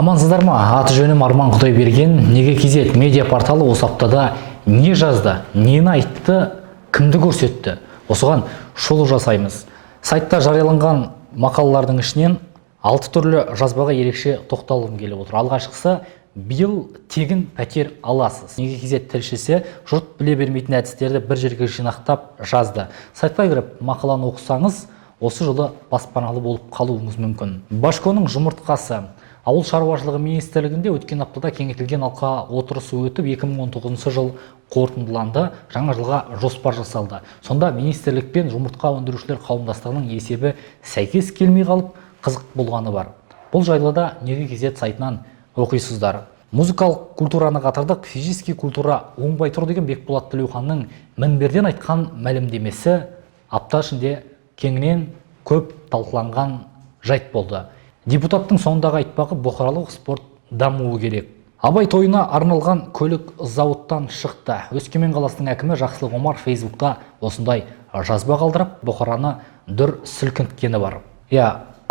Амансыздар ма? Аты жөнім Арман Құдайберген. Неге кезет медиа порталы осы аптада не жазды, нені айтты, кімді көрсетті? Осыған шолу жасаймыз. Сайтта жарияланған мақалалардың ішінен 6 түрлі жазбаға ерекше тоқталғым келіп отыр. Алғашқысы, биыл тегін пәтер аласыз. Неге кезет тілшісі жұрт біле бермейтін әдістерді бір жерге жинақтап жазды. Сайтқа кіріп мақаланы оқысаңыз, осы жылы баспаналы болып қалуыңыз мүмкін. Башконың жұмыртқасы. Ауыл шаруашылығы министрлігінде өткен аптада кеңейтілген алқа отырысы өтіп, 2019 жыл қорытындыланды, жаңа жылға жоспар жасалды. Сонда министрлік пен жұмыртқа өндірушілер қауымдастығының есебі сәйкес келмей қалып, қызық болғаны бар. Бұл жайлы да Неге кезет сайтынан оқисыздар. Музыкалық культураны қатырдық, физический культура оңбай тұр деген Бекболат Тілеуханның мінберден айтқан мәлімдемесі апта ішінде кеңінен көп талқыланған жайт болды. Депутаттың соңындағы айтпағы бұқаралық спорт дамуы керек. Абай тойына арналған көлік зауыттан шықты. Өскемен қаласының әкімі Жақсылық Омар Фейсбукта осындай жазба қалдырып, бұқараны дүр сілкінткені бар.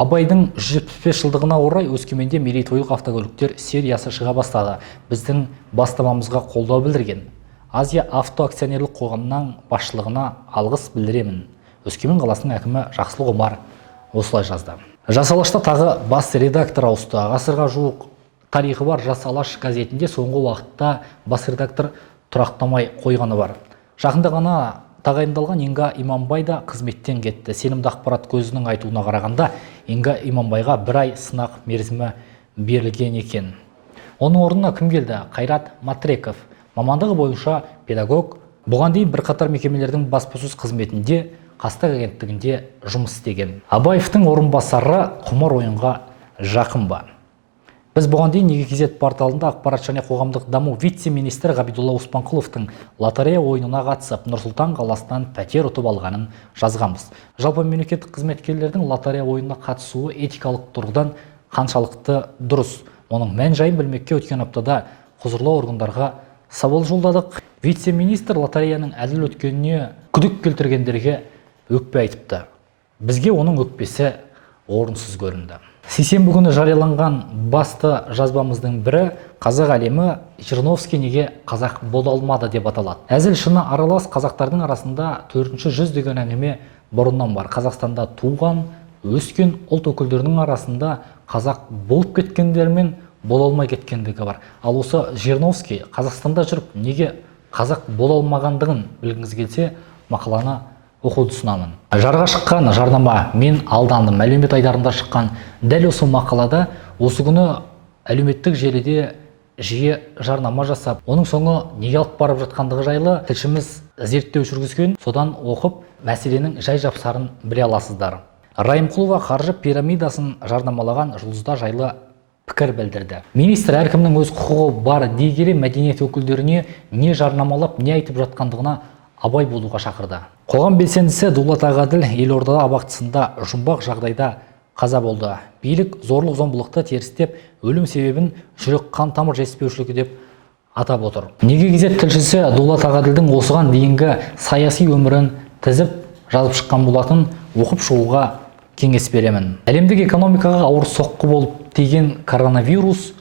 Абайдың 175 жылдығына орай Өскеменде мерейтойлық автокөліктер сериясы шыға бастады. Біздің бастамамызға қолдау білдірген Азия авто акционерлік қоғамының басшылығына алғыс білдіремін. Өскемен қаласының әкімі Жақсылық Омар осылай жазды. Жас Алашта тағы бас редактор ауысты. Ғасырға жуық тарихы бар Жас Алаш газетінде соңғы уақытта бас редактор тұрақтамай қойғаны бар. Жақында ғана тағайындалған Инга Иманбай да қызметтен кетті. Сенімді ақпарат көзінің айтуына қарағанда, Инга Иманбайға 1 ай сынақ мерзімі берілген екен. Оның орнына кім келді? Қайрат Матреков, мамандығы бойынша педагог. Бұған дейін бірқатар мекемелердің баспасөз қызметінде Қастық агенттігінде жұмыс істеген. Абаевтың орынбасары құмар ойынға жақын ба? Біз бұған дейін Неге кезет порталында ақпарат және қоғамдық даму вице-министрі Ғабидолла Оспанқұловтың лотерея ойынына қатысып, Нұр-Сұлтан қаласынан пәтер ұтып алғанын жазғанбыз. Жалпы мемлекеттік қызметкерлердің лотерея ойынына қатысуы этикалық тұрғыдан қаншалықты дұрыс? Оның мән-жайын білмекке өткен аптада құзырлы органдарға сауал жолдадық. Вице-министр лотереяның әділ өткеніне күдік келтіргендерге өкпе айтыпты. Бізге оның өкпесі орынсыз көрінді. Сейсенбі күні жарияланған басты жазбамыздың бірі қазақ әлемі Жириновский неге қазақ бола алмады деп аталады. Әзіл шыны аралас қазақтардың арасында 4-ші жүз деген әңгіме бұрыннан бар. Қазақстанда туған, өскен ұлт өкілдерінің арасында қазақ болып кеткендер мен бола алмай кеткендігі бар. Ал осы Жириновский Қазақстанда жүріп неге қазақ бола алмағандығын білгіңіз келсе, мақаланы оқуды ұсынамын. Жарға шыққан жарнама мен алдандым. Әлеумет айдарында шыққан дәл осы мақалада осы күні әлеуметтік желіде жиі жарнама жасап, оның соңы неге алып барып жатқандығы жайлы тілшіміз зерттеу жүргізген, содан оқып мәселенің жай-жапсарын біле аласыздар. Райымқұлова қаржы пирамидасын жарнамалаған жұлдыздар жайлы пікір білдірді. Министр әркімнің өз құқығы бар дей келе мәдениет өкілдеріне не жарнамалап, не айтып жатқандығына абай болуға шақырды. Қоғам белсендісі Дулат Ағаділ елордада абақтысында жұмбақ жағдайда қаза болды. Билік зорлық-зомбылықты терістеп, өлім себебін жүрек қан тамыр жетіспеушілігі деп атап отыр. Неге кезет тілшісі Дулат Ағаділдің осыған дейінгі саяси өмірін тізіп жазып шыққан болатын, оқып шығуға кеңес беремін. Әлемдік экономикаға ауыр соққы болып тиген коронавирус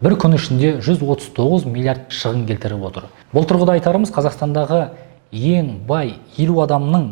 бір күн ішінде 139 миллиард шығын келтіріп отыр. Бұл тұрғыда айтарымыз, Қазақстандағы ең бай 50 адамның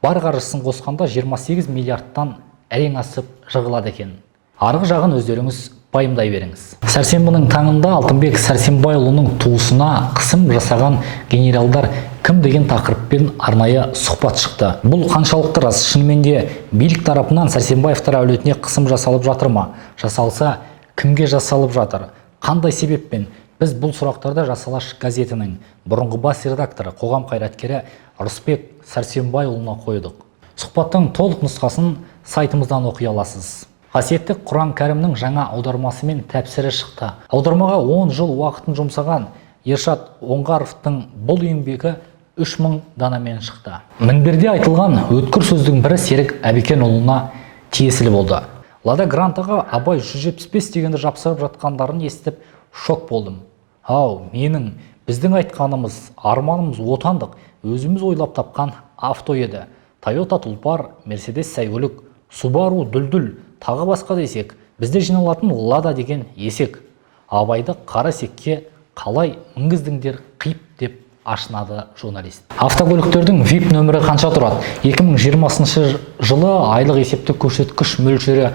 бар қаржысын қосқанда 28 миллиардтан әрең асып жығылады екен. Арғы жағын өздеріңіз пайымдай беріңіз. Сәрсенбінің таңында Алтынбек Сәрсенбайұлының туысына қысым жасаған генералдар кім деген тақырыппен арнайы сұхбат шықты. Бұл қаншалықты рас? Шынымен де билік тарапынан Сәрсенбаевтар әулетіне қысым жасалып жатыр ма? Жасалса, кімге жасалып жатыр? Қандай себеппен? Біз бұл сұрақтарды Жас Алаш газетінің бұрынғы бас редакторы, қоғам қайраткері Рысбек Сәрсенбайұлына қойдық. Сұхбаттың толық нұсқасын сайтымыздан оқи аласыз. Қасиетті Құран кәрімнің жаңа аудармасы мен тәпсірі шықты. Аудармаға 10 жыл уақытын жұмсаған Ершат Оңғаровтың бұл еңбегі 3000 данамен шықты. Мінберде айтылған өткір сөздің бірі Серік Әбекенұлына тиесілі болды. Лада Грантаға Абай 175 дегенді жапсырып жатқандарын естіп шок болдым. Менің біздің айтқанымыз, арманымыз отандық, өзіміз ойлап тапқан авто еді. Toyota Тұлпар, Mercedes сәйгүлік, Subaru Дүлдүл, тағы басқа десек, Бізде жиналатын лада деген есек. Абайды қара есекке қалай мінгіздіңдер қиып деп ашынады журналист. Автокөліктердің VIP нөмірі қанша тұрады? 2020 жылы айлық есептік көрсеткіш мөлшері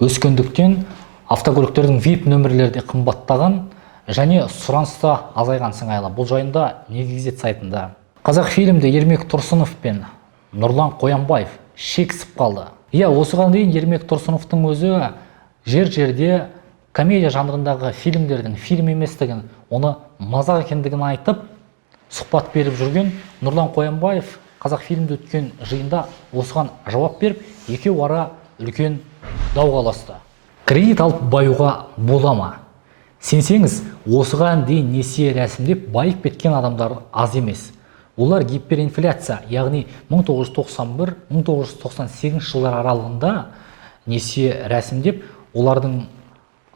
өскендіктен автокөліктердің VIP нөмірлері де қымбаттаған және сұраныста азайған сыңайлы. Бұл жайында Негізет сайтында. Қазақфильмде Ермек Тұрсынов пен Нұрлан Қоянбаев шексіп қалды. Осыған дейін Ермек Тұрсыновтың өзі жер-жерде комедия жанрындағы фильмдердің фильм еместігін, оны мазақ екендігін айтып, сұхбат беріп жүрген Нұрлан Қоянбаев Қазақфильмде өткен жиында осыған жауап беріп, екеуі ара үлкен дауға ұласты. Кредит алып баюға бола ма? Сенсеңіз, осыған дейін несие рәсімдеп байып кеткен адамдар аз емес. Олар гиперинфляция, яғни 1991-1998 жылдар аралығында несие рәсімдеп, олардың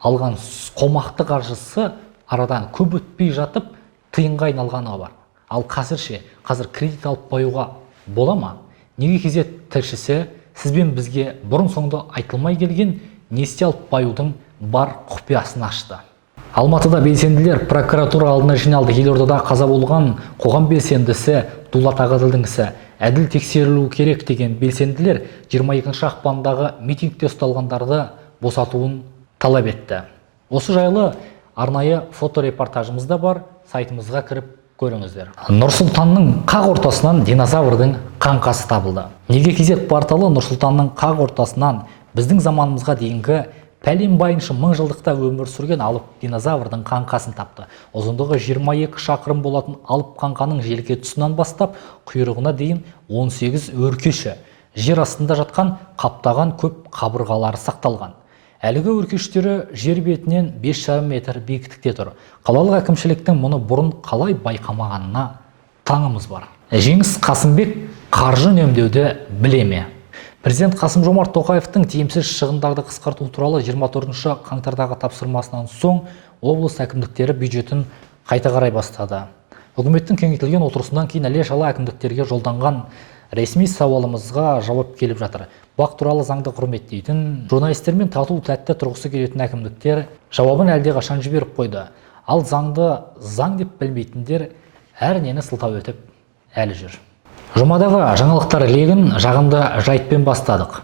алған қомақты қаржысы арадан көп өтпей жатып, тиынға айналғаны бар. Ал қазір кредит алып баюға бола ма? Негізет тілшісі сізбен бізге бұрын соңды айтылмай келген несие алып баюдың бар құпиясын ашты. Алматыда белсенділер прокуратура алдына жиналды. Елордада қаза болған қоғам белсендісі Дулат Ағаділдің ісі әділ тексерілуі керек деген белсенділер 22 ақпандағы митингте ұсталғандарды босатуын талап етті. Осы жайлы арнайы фоторепортажымыз да бар, сайтымызға кіріп көріңіздер. Нұрсұлтанның қақ ортасынан динозаврдың қаңқасы табылды. Негізет порталы Нұрсұлтанның қақ ортасынан біздің заманымызға дейінгі пәлен байыншы 1000 жылдықта өмір сүрген алып динозаврдың қаңқасын тапты. Ұзындығы 22 шақырым болатын алып қаңқаның желке тұсынан бастап құйрығына дейін 18 өркеші, жер астында жатқан қаптаған көп қабырғалары сақталған. Әлгі өркештері жер бетінен 5,5 метр биіктікте тұр. Қалалық әкімшіліктің мұны бұрын қалай байқамағанына таңымыз бар. Жеңіс Қасымбек қаржы үнемдеуді біле ме? Президент Қасым-Жомарт Тоқаевтың тиімсіз шығындарды қысқарту туралы 24 қаңтардағы тапсырмасынан соң облыс әкімдіктері бюджетін қайта қарай бастады. Үкіметтің кеңейтілген отырысынан кейін іле-шала әкімдіктерге жолданған ресми сауалымызға жауап келіп жатыр. Бақ туралы заңды құрметтейтін, журналистермен тату-тәтті тұрғысы келетін әкімдіктер жауабын әлде қашан жіберіп қойды. Ал заңды заң деп білмейтіндер әрнені сылтау өтіп әлі жүр. Жұмадағы жаңалықтар легін жағымды жайтпен бастадық.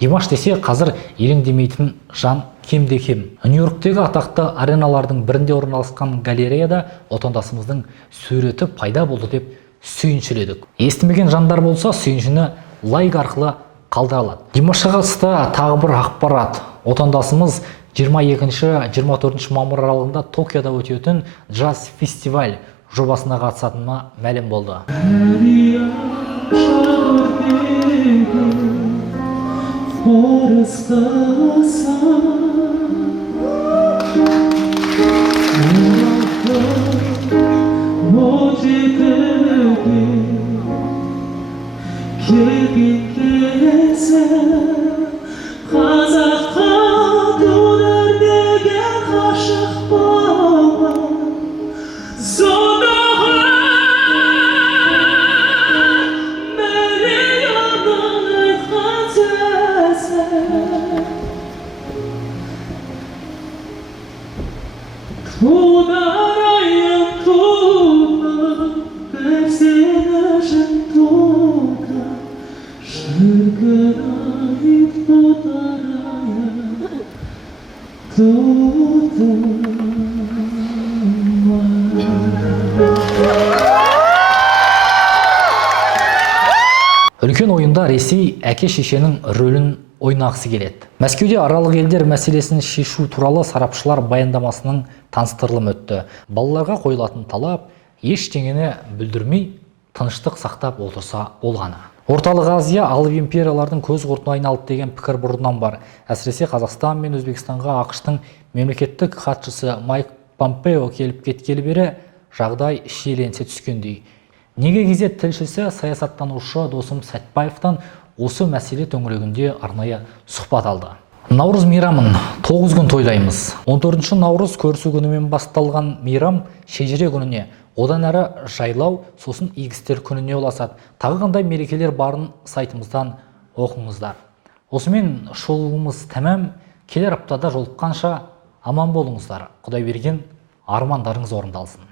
Димаш десе қазір елеңдемейтін жан кемде-кем. Нью-Йорктегі атақты ареналардың бірінде орналасқан галереяда отандасымыздың суреті пайда болды деп сүйіншіледік. Естімеген жандар болса сүйіншіні лайк арқылы қалдыра алады. Димашқа қатысты тағы бір ақпарат. Отандасымыз 22-24 мамыр аралығында Токиода өтетін джаз фестиваль жобасына қатысатыны мәлім болды. Үлкен ойында Ресей әке-шешенің рөлін ойнағысы келеді. Мәскеуде аралық елдер мәселесін шешу туралы сарапшылар баяндамасының таныстырылымы өтті. Балаларға қойылатын талап ештеңені бүлдірмей тыныштық сақтап отырса болғаны. Орталық Азия алып империялардың көз құртына айналып деген пікір бұрыннан бар. Әсіресе Қазақстан мен Өзбекстанға ақш-тың мемлекеттік хатшысы Майк Помпео келіп кеткелі бері жағдай шиеленісе түскендей. Негізет тілшісі саясаттанушы Досым Сәтбаевтан осы мәселе төңірегінде арнайы сұхбат алды. Наурыз мейрамын 9 күн тойлаймыз. 14 наурыз көрісу күнімен басталған мейрам шежіре күніне, одан әрі жайлау, сосын егістер күніне ұласады. Тағы қандай мерекелер барын сайтымыздан оқыңыздар. Осымен шолуымыз тәмам. келер аптада жолыққанша аман болыңыздар. Құдай берген армандарыңыз орындалсын.